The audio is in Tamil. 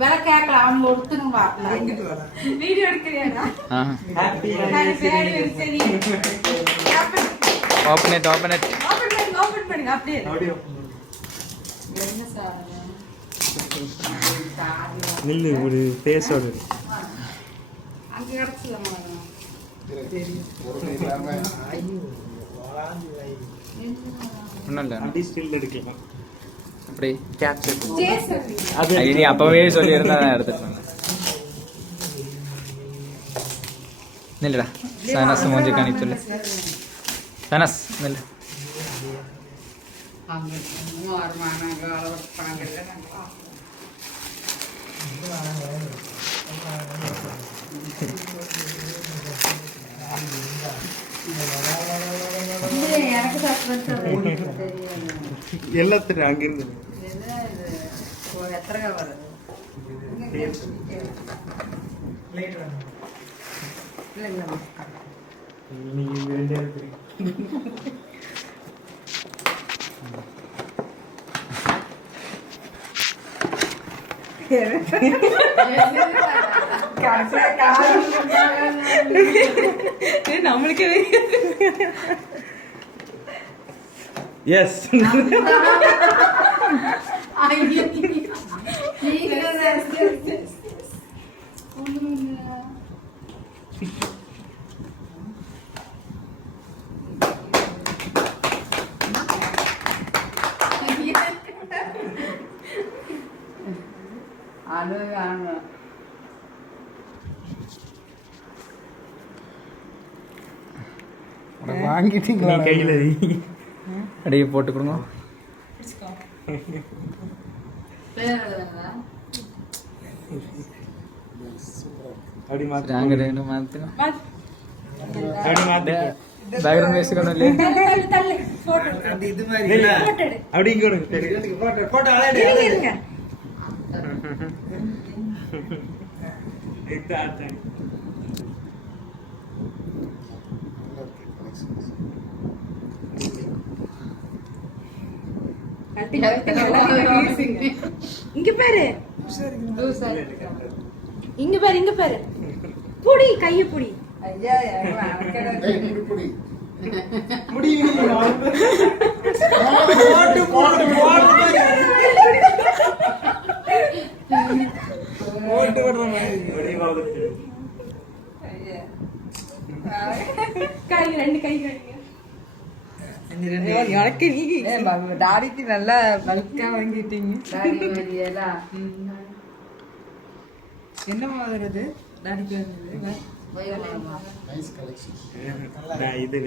வேற கேட்கல அவங்க ஒருத்தரும் பார்க்கலாம். வீடியோ எடுக்கிறியாடா? Happy anniversary. ஓபன் இட் பண்ணுங்க அப்படியே. என்ன சார்? நில்லு ஒரு பேசோட. அங்க கடச்சலமா. ஒண்ணுல்ல. அப்படி ஸ்டில் எடுக்கலாம். அப்படி கேப்சர். அது நீ அப்பவே சொல்லி இருந்தா நான் எடுத்துட்டேன். நில்லுடா. சனஸ் மூஞ்சி காணிச்சுல. சனஸ் நில்லு. அங்க மார்மான கால பணங்கள்ல எனக்கு சஸ்பென்ஸ் தெரியாது. எல்லாத்தையும் அங்கிருந்து எத்தனை வருது நம்மளுக்கே எஸ் வாங்கிட்டீங்களா? கையில அடியே போட்டு கொடுங்க. அப்படி மாத்து. அங்க ரெண்டு மாத்துங்க. அப்படி மாத்து. பேக்ரவுண்ட் மியூசிக் ஒண்ணும் இல்லையே. இது மாதிரி இல்ல. அப்படி இங்க போடு. போட்டோ அலடி. இத்தா அத்தா. இங்க பாரு. இங்க பாரு. புடி கைய புடி. ஐயா புடி. முடி. போட்டு போட்டு போட்டு போடுற மாதிரி. அடி வாங்குது. ஐயா. கை ரெண்டு கை கடிங்க. டாடிக்கு நல்லா பல்கா வாங்கிட்டீங்க. என்ன மாதிரி டாடிக்கு வந்தது? இது